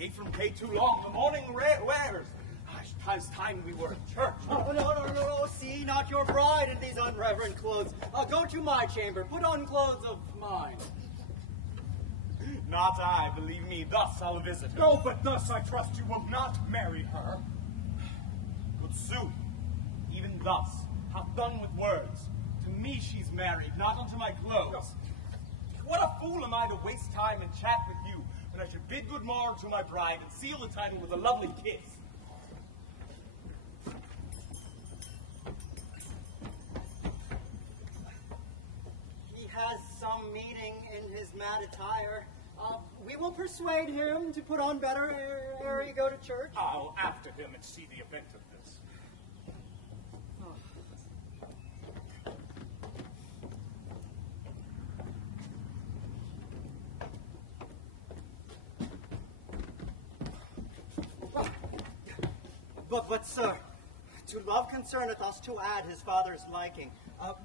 stayed from Kate too long. The morning wears. It's time we were at church. Oh, no. See not your bride in these unreverent clothes. Go to my chamber. Put on clothes of mine. Not I, believe me. Thus I'll visit her. No, but thus I trust you will not marry her. Good sooth, even thus, hath done with words. To me she's married, not unto my clothes. What a fool am I to waste time and chat with you, when I should bid good morrow to my bride and seal the title with a lovely kiss. He has some meaning in his mad attire. We will persuade him to put on better ere he go to church. I'll after him and see the event of this. But sir, to love concerneth us to add his father's liking,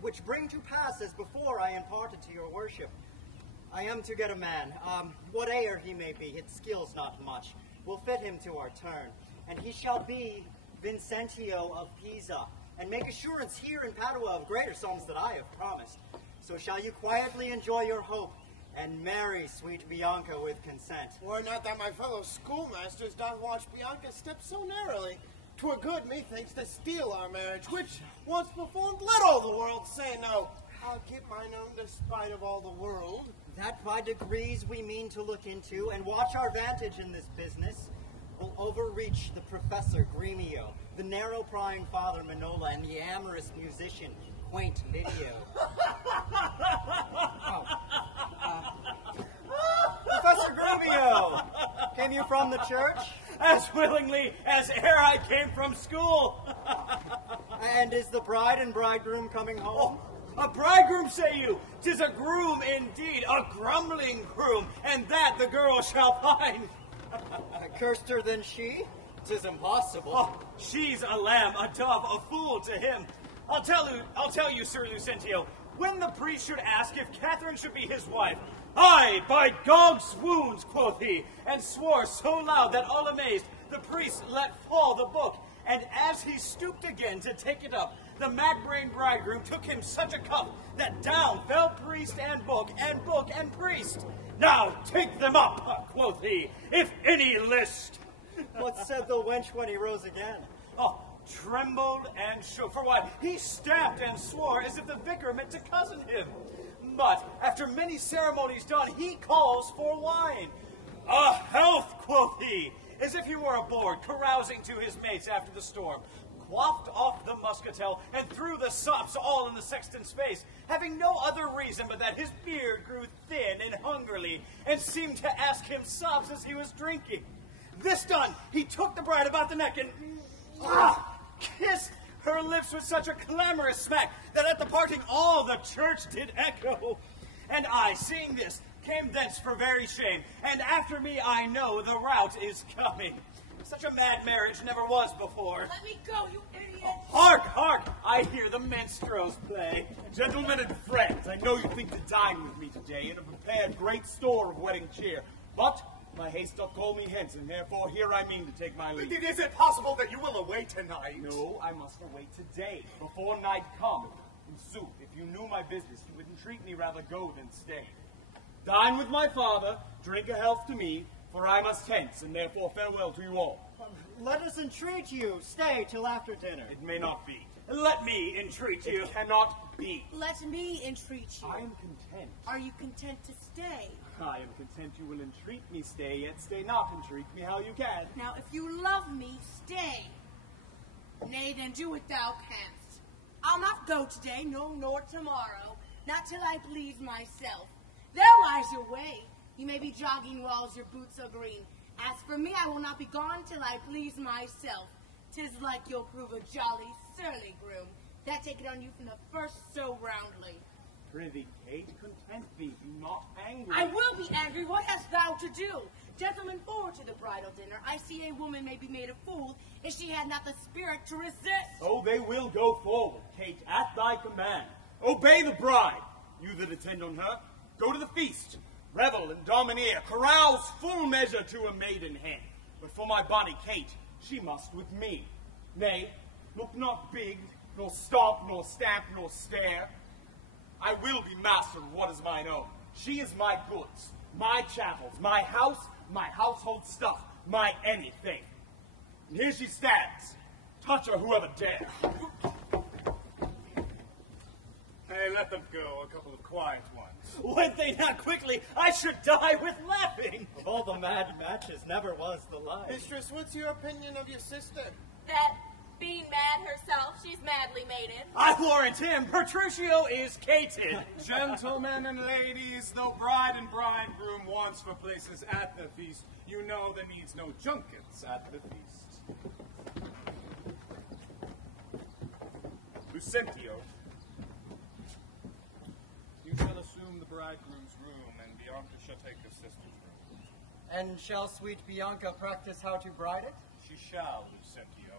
which bring to pass as before I imparted to your worship. I am to get a man, whate'er he may be, it skills not much, will fit him to our turn, and he shall be Vincentio of Pisa, and make assurance here in Padua of greater sums that I have promised. So shall you quietly enjoy your hope, and marry sweet Bianca with consent. Were not that my fellow schoolmasters doth watch Bianca step so narrowly, 'twere good, methinks, to steal our marriage, which, once performed, let all the world say no. I'll keep mine own despite of all the world. That by degrees we mean to look into, and watch our vantage in this business, will overreach the Professor Gremio, the narrow-prying Father Manola, and the amorous musician, quaint Lydio. Professor Gremio, came you from the church? As willingly as ere I came from school. And is the bride and bridegroom coming home? A bridegroom, say you? 'Tis a groom indeed, a grumbling groom, and that the girl shall find. Curster than she? 'Tis impossible. Oh, she's a lamb, a dove, a fool to him. I'll tell you, Sir Lucentio, when the priest should ask if Catherine should be his wife, "Aye, by dog's wounds," quoth he, and swore so loud that all amazed, the priest let fall the book, and as he stooped again to take it up, the mad-brained bridegroom took him such a cuff that down fell priest and book and priest. "Now take them up," quoth he, "if any list." What said the wench when he rose again? Oh, trembled and shook. For why, he stamped and swore as if the vicar meant to cozen him. But after many ceremonies done, he calls for wine. "A health," quoth he, as if he were aboard, carousing to his mates after the storm, quaffed off the muscatel, and threw the sops all in the sexton's face, having no other reason but that his beard grew thin and hungerly, and seemed to ask him sops as he was drinking. This done, he took the bride about the neck and kissed her lips with such a clamorous smack that at the parting all the church did echo. And I, seeing this, came thence for very shame, and after me I know the rout is coming. Such a mad marriage never was before. Let me go, you idiot! Hark, hark! I hear the minstrels play. Gentlemen and friends, I know you think to dine with me today, and have prepared great store of wedding cheer, but my haste doth call me hence, and therefore here I mean to take my leave. Is it possible that you will away tonight? No, I must await today, before night come. In sooth, if you knew my business, you would entreat me rather go than stay. Dine with my father, drink a health to me, for I must hence, and therefore farewell to you all. Let us entreat you. Stay till after dinner. It may not be. Let me entreat you. It cannot be. Let me entreat you. I am content. Are you content to stay? I am content you will entreat me stay, yet stay not, entreat me how you can. Now, if you love me, stay. Nay, then do what thou canst. I'll not go today, no, nor tomorrow, not till I please myself. There lies your way. You may be jogging walls, your boots are green. As for me, I will not be gone till I please myself. 'Tis like you'll prove a jolly, surly groom, that take it on you from the first so roundly. Prithee, Kate, content thee, be not angry. I will be angry. What hast thou to do? Gentlemen, forward to the bridal dinner. I see a woman may be made a fool if she had not the spirit to resist. Oh, they will go forward, Kate, at thy command. Obey the bride. You that attend on her, go to the feast. Revel and domineer, carouse full measure to a maiden hen. But for my bonny Kate, she must with me. Nay, look not big, nor stomp, nor stamp, nor stare. I will be master of what is mine own. She is my goods, my chattels, my house, my household stuff, my anything. And here she stands. Touch her whoever dare. Hey, let them go, a couple of quiet ones. Went they not quickly, I should die with laughing. Of all the mad matches, never was the like. Mistress, what's your opinion of your sister? That, being mad herself, she's madly mated. I warrant him, Petruchio is cated. Gentlemen and ladies, though bride and bridegroom wants for places at the feast, you know there needs no junkets at the feast. Lucentio, you shall assume the bridegroom's room, and Bianca shall take her sister's room. And shall sweet Bianca practice how to bride it? She shall, Lucentio.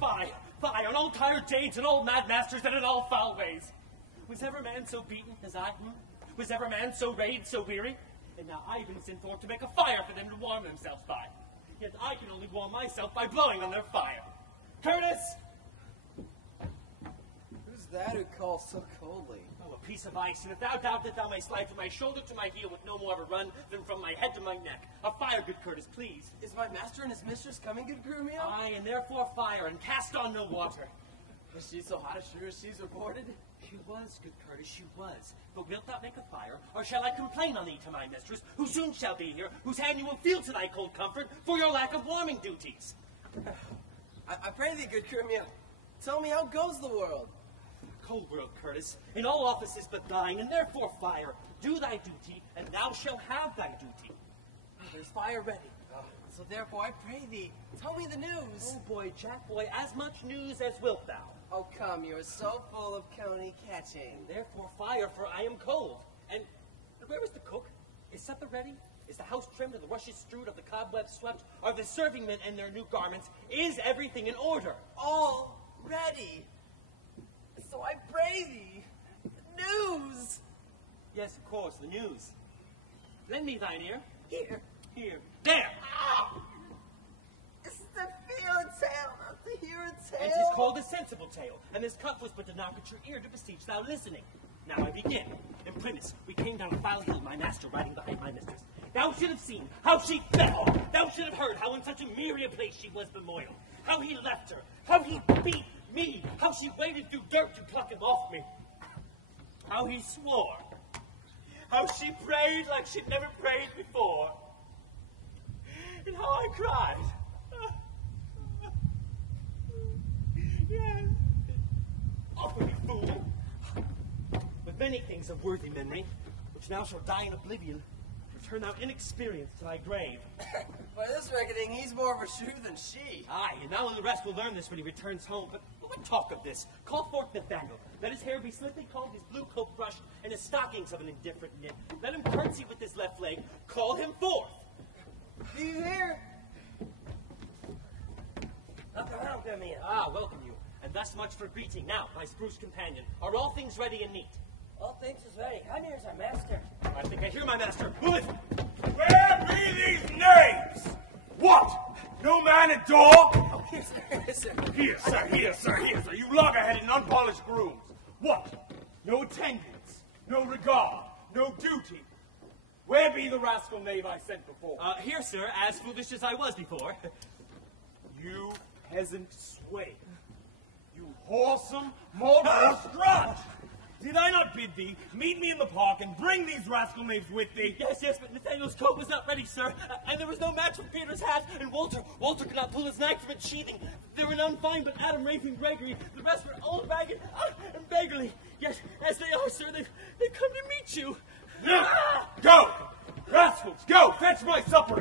Fie, on all tired dames and old mad masters and in all foul ways. Was ever man so beaten as I? Was ever man so raged, so weary? And now I've been sent forth to make a fire for them to warm themselves by. Yet I can only warm myself by blowing on their fire. Curtis! Who's that who calls so coldly? Oh, a piece of ice, and if thou doubt that thou mayst slide from my shoulder to my heel with no more of a run than from my head to my neck. A fire, good Curtis, please. Is my master and his mistress coming, good Grumio? Aye, and therefore fire, and cast on no water. Is she so hot as sure as she's reported? She was, good Curtis, she was. But wilt thou make a fire, or shall I complain on thee to my mistress, who soon shall be here, whose hand you will feel to thy cold comfort for your lack of warming duties? I pray thee, good Grumio, tell me how goes the world? Cold world, Curtis, in all offices but thine, and therefore fire. Do thy duty, and thou shalt have thy duty. There's fire ready. So therefore I pray thee, tell me the news. Oh boy, Jack boy, as much news as wilt thou. Oh come, you are so full of coney catching. Therefore fire, for I am cold. And where is the cook? Is supper ready? Is the house trimmed and the rushes strewed, of the cobwebs swept? Are the serving men and their new garments? Is everything in order? All ready. So I pray thee, the news. Yes, of course, the news. Lend me thine ear. Here. Here. There! It's the fear tale, not the hear tale. And 'tis called a sensible tale, and this cup was but to knock at your ear to beseech thou listening. Now I begin. In premise, we came down a foul hill, my master riding behind my mistress. Thou should have seen how she fell. Thou should have heard how in such a myriad place she was bemoiled. How he left her. How he beat me. How she waded through dirt to pluck him off me. How he swore. How she prayed like she'd never prayed before. And how I cried. Yes. Off with me, fool. With many things of worthy memory, which now shall die in oblivion, return thou inexperienced to thy grave. By this reckoning, he's more of a shrew than she. Aye, and now the rest will learn this when he returns home. But what talk of this? Call forth Nathaniel. Let his hair be slickly combed, his blue coat brushed, and his stockings of an indifferent knit. Let him curtsy with his left leg. Call him forth. Do you hear? Up around them here. Ah, welcome you. And thus much for greeting. Now, my spruce companion, are all things ready and neat? All things is ready. Come here's our master. I think I hear my master. Move it! Where be these knaves? What? No man at door? Oh, here, sir. Here, sir, here, sir, here, sir. You loggerheaded and unpolished grooms. What? No attendance, no regard, no duty. Where be the rascal knave I sent before? Here, sir, as foolish as I was before. You peasant sway. You whoresome, mortal strut. Did I not bid thee meet me in the park and bring these rascal knaves with thee? Yes, but Nathaniel's coat was not ready, sir. And there was no match for Peter's hat. And Walter could not pull his knife from its sheathing. There were none fine but Adam, Rafe, and Gregory. The rest were old, ragged, and beggarly. Yet, as they are, sir, they've come to meet you. No! Go! Rascals, go! Fetch my supper